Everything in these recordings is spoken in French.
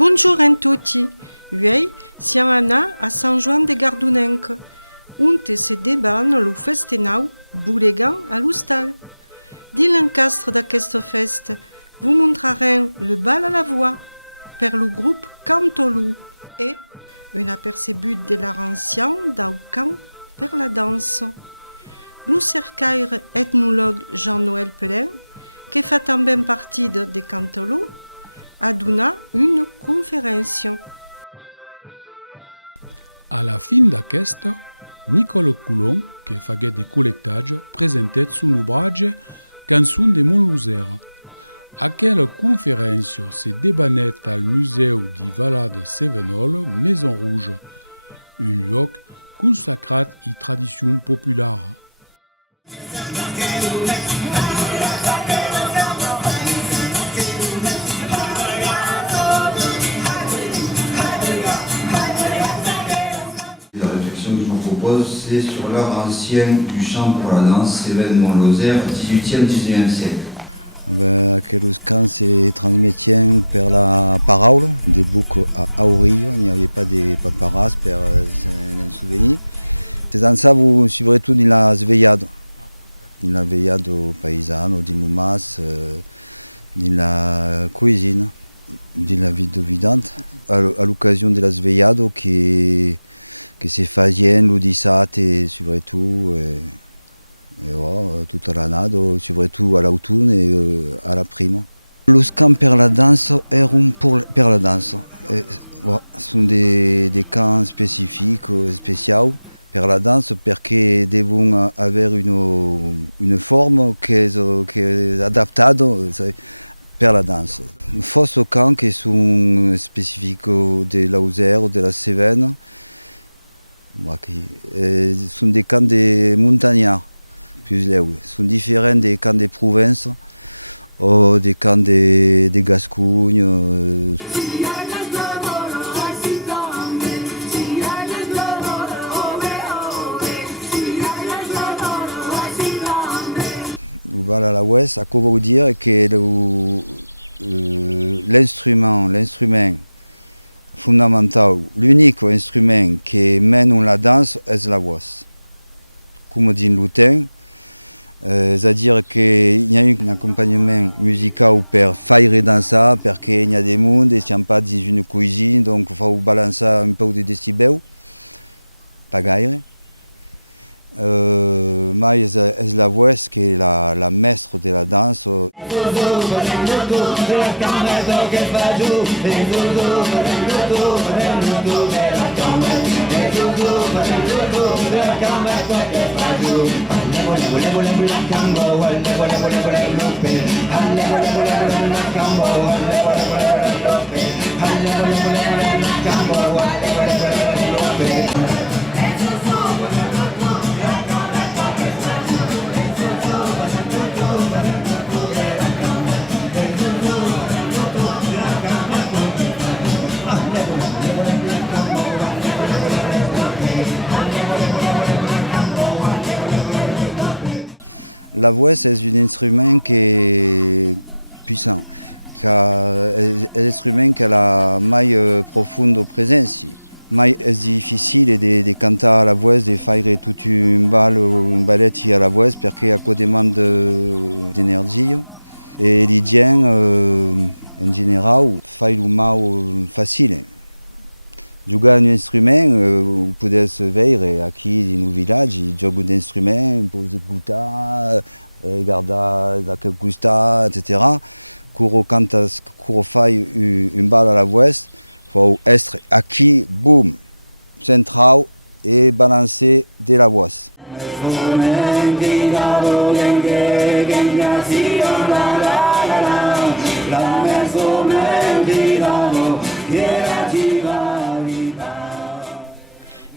Bonjour a tutti. Uei siamo anà a San Juan de Gardunenc, unte se deban lo festenau bulegan a l'hostal. Di l'encastre d'aquesta festa, vous montrarem le bal à la voix per le groupe Cantolou et un apercebut de l'art ancien d'Aucan per la danse. Lo cercaire ethnologue Jean-Noël Pelin, qui fa també partie de Cantolou, a donat une conférence. À la fin d'aquesta, Nicole Coulon, que faguet de collectatge, presentet son ouvrage Cançon de Montluzer. Aquella conférence se débanet al Museu di Vala de Cevenol, Maison Rouge, un lloc consacrat i tradition popular. La réflexion que je vous propose, c'est sur l'art ancien du chant pour la danse, Cévennes-Mont-Lozère, 18e, 19e siècle. Aquellos cants se transmetien per la paraula, des boucs à oreille, il n'y avait pas de paparazzi per un souvenir. Dans ça, vous suivrez tout dans la svegliade paesano, dans l'humas, dans la cuisine, dans la vie de vidante, à l'occasion de la svegliade que se faisait le 17 et suivrait tout. Et voilà, toute l'année, surtout à l'automne et à la prime. Les camps per la danse erano per la danse. Voilà, sont des camps spécifiques, spéciaux per la danse parce qu'ils devono avoir une forme qui est adaptée per la danse. Fausse camps qui sont spécifiques de la Lozère ou de la Cévennes, sont des camps de montagnards. Sont différents des camps de province ou des camps de Gascogne. Voilà, à l'ouest, à quoi vous dire que l'instrument fondamental, l'unique instrument qui mène la danse est la voix. Comme dit Lutin, c'est-à-dire qu'il y a un accompagnement musical pour faire danser, parce qu'il y a des mondes, ils ne sont pas dans une cuisine, donc il faut balancer un peu de décibels, pas gaire. Mais c'est la voix qui est la maître de la danse. La voix, c'est un instrument qui est puissant, c'est un instrument qui a la maille profonde présence. Mais c'est difficile de canter à la voix, de faire toute une balle ou une ballette à la voix parce qu'il y a quoi demande d'énergie. Et les gens, en général, font le mal facile. Jouer un instrument, vous pouvez se voir ici dans nos villages, ils jouent un instrument, vous pouvez écouter, regarder la gusta, etc. Quand on fait une balle à la voix, il faut être acquis, boum, central et balancer de la voix.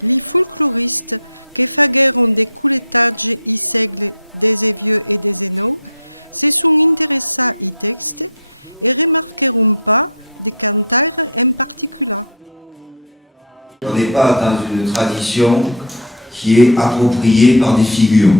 Les folkloristes qui faguèrent des collectages i segle des vieux et des nous se sont intéressés aux textes et remarqueront pas des cantaires en particulier. On n'est pas dans une tradition qui est appropriée par des figures.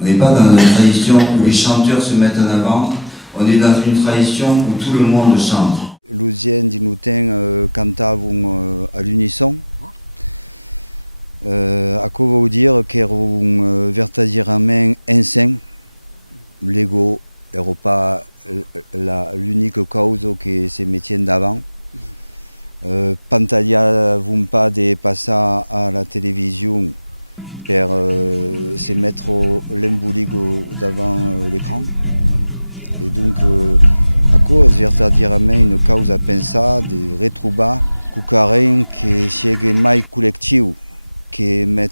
On n'est pas dans une tradition où les chanteurs se mettent en avant. On est dans une tradition où tout le monde chante. L'usien di Lutin cantavano all'unisson. Això vol dire que era verdaderament enceint. L'ego era pas l'unique causa que se mettien d'avant. Pantagliavano pas de passar a la télévision per se mettre l'emboligo davant l'écran. Et donc, això és verdaderament una causa a pensar de retrobar quelqu'un que sigui mai col·lectiu, que met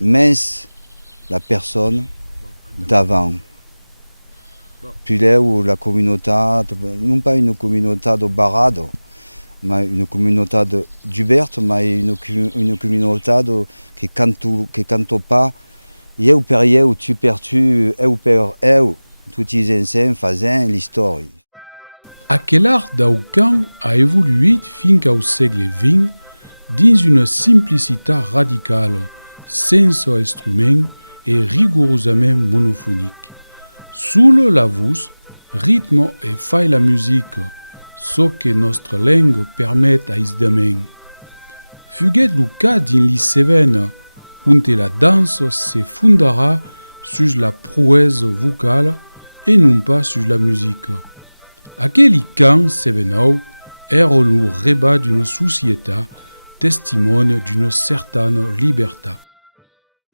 més la persona davant. Pileu la comunitat, non pas una comunitat barrada, ma una comunitat d'oberta, ma una comunitat que canto pas eu per eu, tu per tu, eu per eu, tots ensemble fazent l'història. Aquel art d'Aucan a évolué fins au segle XX dins une simplicitat radicale, sense instrument et rigorosament monophonique. Sous la voix, rythme et fait la musique, ce que notre langue permet aisément. Fuguet le cas din li Cévennes, où la danse se fondera sur la prouesse vocale et non pas sur la musique. Aquel camp Cévennes era le rebat d'une société, testimone d'une certaine liberté.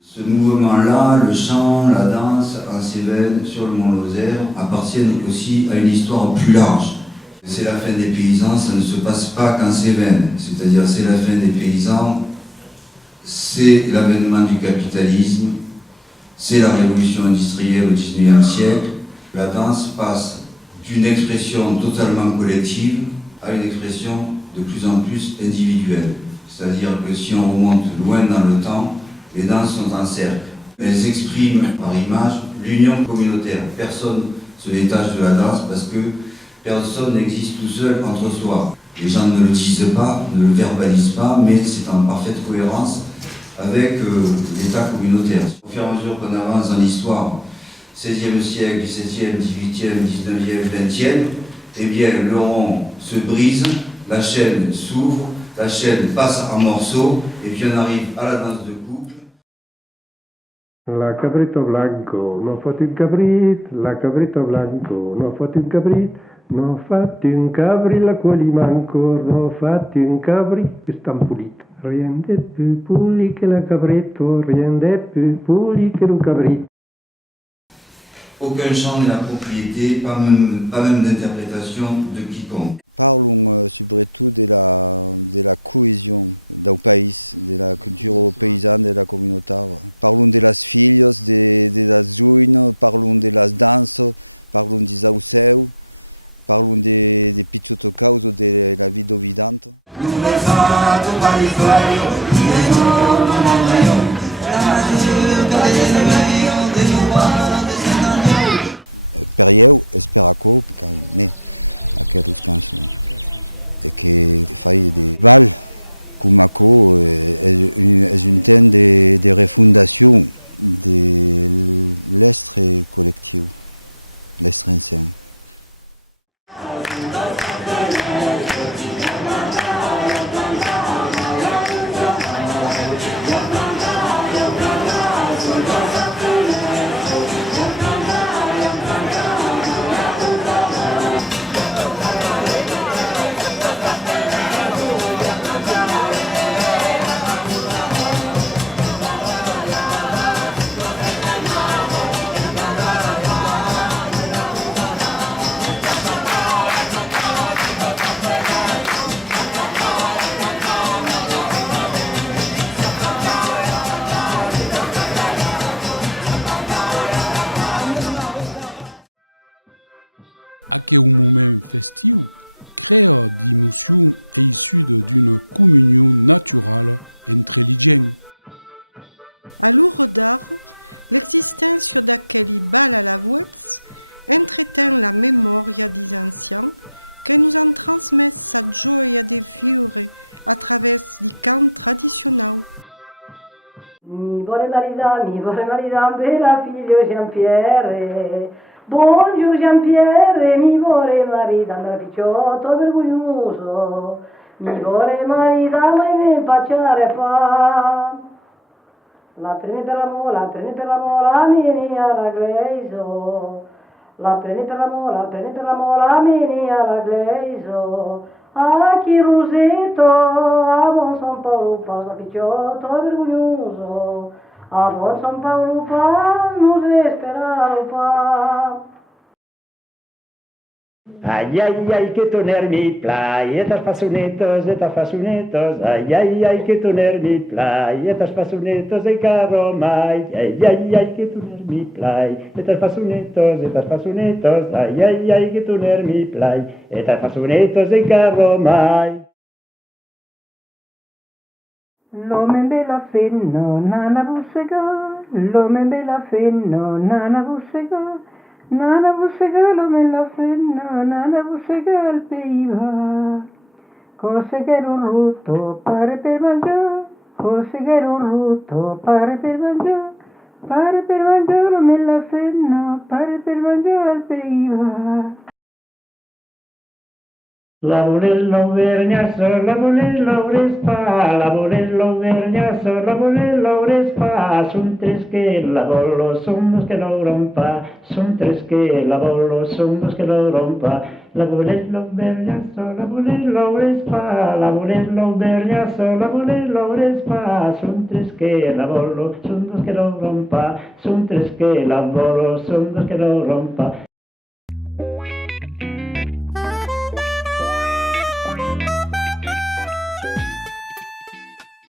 Ce mouvement-là, le chant, la danse en Cévennes, sur le Mont Lozère, appartiennent aussi à une histoire plus large. C'est la fin des paysans, ça ne se passe pas qu'en Cévennes, c'est-à-dire c'est la fin des paysans, c'est l'avènement du capitalisme, c'est la révolution industrielle au XIXe siècle. La danse passe d'une expression totalement collective à une expression de plus en plus individuelle. C'est-à-dire que si on remonte loin dans le temps, les danses sont en cercle. Elles expriment par image l'union communautaire. Personne ne se détache de la danse parce que personne n'existe tout seul entre soi. Les gens ne le disent pas, ne le verbalisent pas, mais c'est en parfaite cohérence avec l'état communautaire. Au fur et à mesure qu'on avance dans l'histoire, 16e siècle, 17e, 18e, 19e, 20e, eh bien le rond se brise, la chaîne s'ouvre, la chaîne passe en morceaux, et puis on arrive à la danse de couple. La cabrito blanco, no fot un cabrit, la cabrito blanco, no fot un cabrit, no fat un cabri, la quali manco, no fat un cabri, estan polit. Rien de plus poli que la cabrito, rien de plus poli que le cabrit. Aucun chant n'est la propriété, pas même d'interprétation de quiconque. Parlons surtout de la cohésion du pays, de la culture paysanne, de la communauté. Parlons de las filles, de las joines, parlons de las danses, parlons des auceux, parlons des petites causes de la vie vivante. Per eu, esperaco, mais aquelles cançons. Et que fait des balles, comme Ako, est une thème de refondation de l'Est collectif, l'Est ancien. Aquel moment festif crée des émotions issues d'une communion naturelle entre les gens. À l'Ouredar, l'existence d'aquel bal à la voix entretient la mémoire des anciens que nous en transmettent sa joie de vivre à travers les cants traditionnels. Mi vuole maritare bella figlio Jean-Pierre, Buongiorno Giampiere, mi vuole marito, andrà picciotto vergognoso, mi vuole marito, ma mi impacciare fa. La prende per l'amore, la mini alla gleiso. La prende per l'amore, la mini alla gleiso. A chi rosetto, a buon San Paolo, passa picciotto vergognoso. A buon San Paolo, pa, non si sperare pa. Ai ai ai que tu nermi plai, estas passonetos, ai ai que tu nermi plai, estas passonetos e carro mai, ai ai que tu nermi plai, estas passonetos, ai ai que tu nermi plai, estas passonetos e carro mai. L'uomo bella fenno, nana bussega, l'uomo bella fenno, nana bussega. Nana bussega l'uomo la fenno, nana bussega il peiva. Cose che un rutto pare per mangiare, cose che un rutto pare per mangiare l'uomo la fenno, pare per mangiare il peiva. La volello vergnasso, la volello respa, la volello vergnasso, la volello respa, son tres que la vollo, son dos que lo rompa, son tres que la vollo, son dos que lo rompa. La volello vergnasso, la volello respa, la volello vergnasso, la volello respa, son tres que la vollo, son dos que lo rompa, son tres que la vollo, son dos que lo rompa.